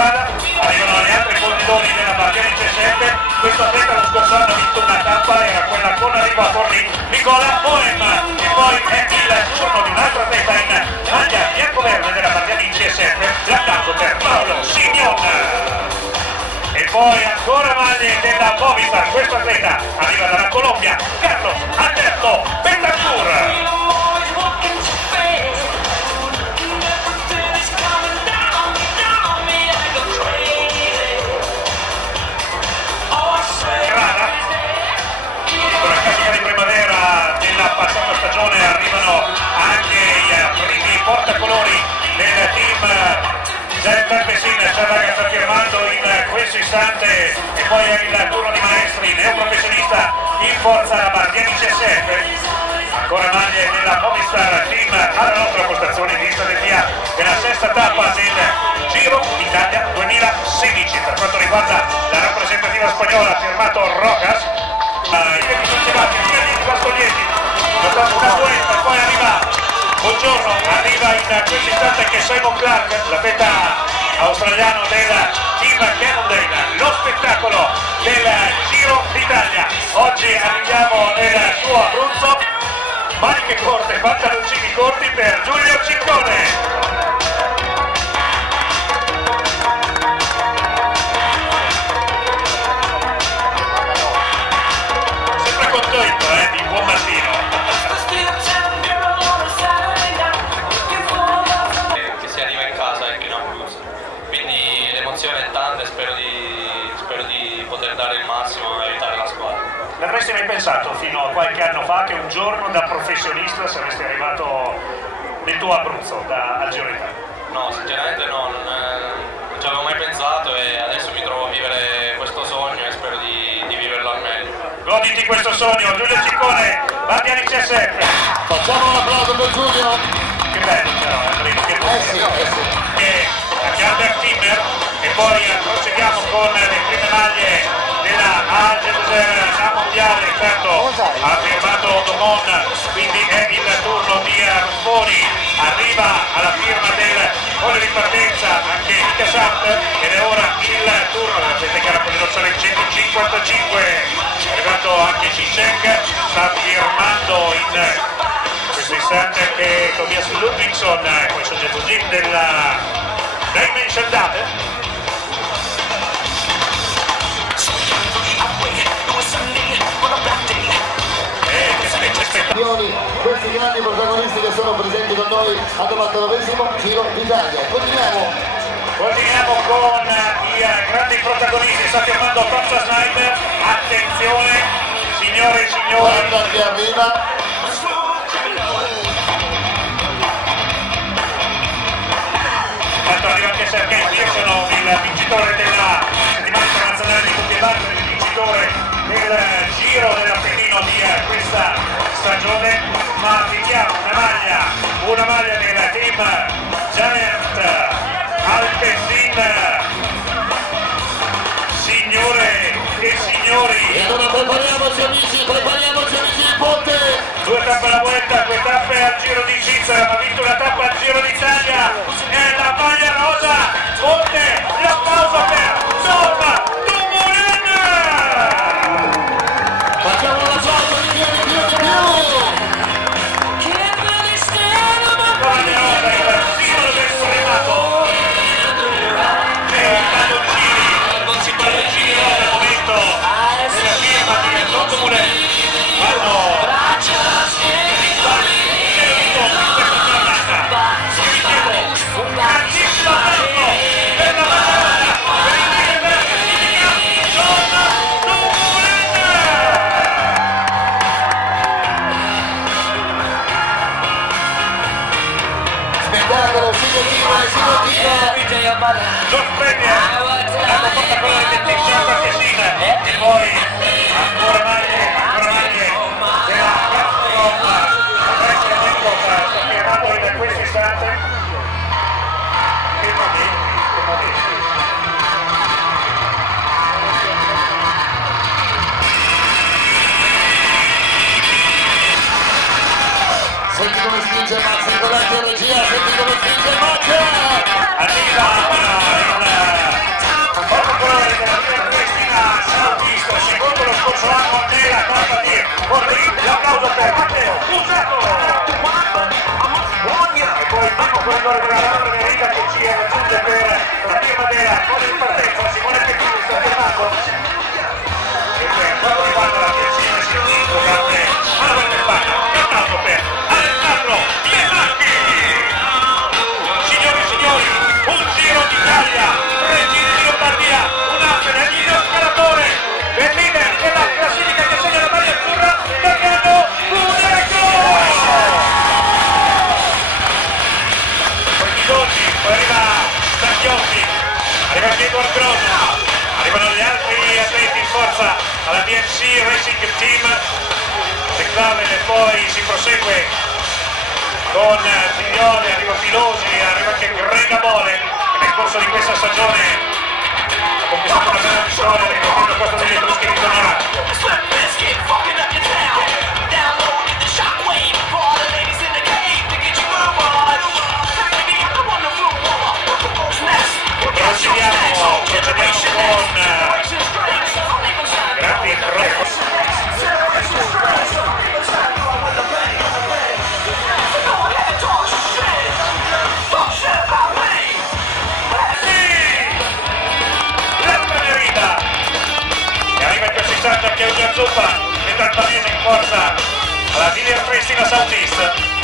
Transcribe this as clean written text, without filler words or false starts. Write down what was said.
strada, arrivano gli altri conduttori della Barbiani C7. Questo atleta lo scorso anno ha vinto una tappa, era quella con arrivo a Forlì, Nicola Bohem, e poi è il turno di un altro atleta in maglia bianco-verde della Barbiani C7, l'applauso per Paolo Signon. E poi ancora maglie della Movistar, questo atleta arriva dalla Colombia, Carlos Alberto Betancourt. Nella passata stagione arrivano anche i primi portacolori del team Giuseppe Pessin. Ciavaga sta firmando in questo istante e poi è il turno di Maestri, neoprofessionista in forza Barbiani C7. Ancora maglie della Movistar Team alla nostra postazione in vista del via della sesta tappa del Giro Italia 2016. Per quanto riguarda la rappresentativa spagnola, ha firmato Rojas. I tempi sono chiamati di Bastoglieti, una duetta, poi arriva buongiorno, arriva in questo istante che Simon Clark, l'atleta australiano del team Cannondale, lo spettacolo del Giro d'Italia. Oggi arriviamo nel suo Abruzzo, maniche corte, pantaloncini corti per Giulio Ciccone. Di buon mattino. Che si arriva in casa anche in Abruzzo, quindi l'emozione è tanta e spero di poter dare il massimo e aiutare la squadra. L'avresti mai pensato fino a qualche anno fa che un giorno da professionista saresti arrivato nel tuo Abruzzo, al Giro d'Italia? No, sinceramente no, non ci avevo mai pensato e adesso mi trovo a vivere questo sogno e spero di viverlo al meglio. Goditi questo sogno, Giulio Ciccone, Barbiani C7. Facciamo un applauso per Giulio. Che bello però, e Albert Timmer, e poi proseguiamo con le prime maglie della Algeser a mondiale. Certo, ha firmato Domon, quindi è il turno di Ruffoni. Arriva alla firma del gol di partenza anche Icasat ed è ora il turno della gente che può indossare il 155. È arrivato anche Cicek, sta firmando in questo istante anche Tobias Ludvigsson, quel soggetto Jim della Dimension Date. Questi grandi protagonisti che sono presenti con noi al 99esimo Giro d'Italia. Continuiamo con i grandi protagonisti, sta firmando Costa Sniper. Attenzione signore e signori, guarda chi arriva. Tanto arriva anche Sergei Pearson, il vincitore della settimana internazionale di Coppi e Barre, il vincitore del Giro dell'Appennino di questa stagione. Ma vediamo una maglia del team Giant Alpecin. Signore e signori, E allora prepariamoci amici il ponte. 2 tappe alla Vuelta, 2 tappe al Giro di Svizzera, ma ha vinto una tappa al Giro d'Italia, è la maglia rosa, ponte, l'applauso per Tom Dumoulin. Facciamo un applauso di più. La maglia rosa è il simbolo del surremato. E i palloncini rosa al momento della firma di Tom Dumoulin. Lo premia la portacolore del team Gianluca Pesina e poi ancora maglie della Gazprom. Sta firmando in questo istante. Che momenti. Senti come spinge Mazzi con la teologia, senti come spinge Mazzi! Arriva Joan Montella, cosa dire, l'applauso per Matteo Usato. E poi il primo corridore della Laura Merida che ci raggiunge per la prima della con in partenza, Simone Pettini sta fermando. E per quanto riguarda la tensione durante la volta in panna, un applauso per Alessandro Pietacchi. Signore e signori, un Giro d'Italia, 3 giri di Lombardia, un'Austria, il miglior scalatore, il leader della classifica che segna la maglia azzurra, Damiano Buneco! Poi Bidoni, poi arriva Stacchiotti, arriva Edward Grosso, arrivano gli altri atleti in forza alla BMC Racing Team, Examen, e poi si prosegue con Ziglioli, arriva Pilosi, arriva anche Grega Mole, che nel corso di questa stagione ha conquistato una bella vittoria ricordando questo degli Etruschi di Donora. Procediamo con grandi record. E arriva in questo istante anche Eugenio Zuppa, che tra il Parese in forza alla Villiers Pristina Southeast.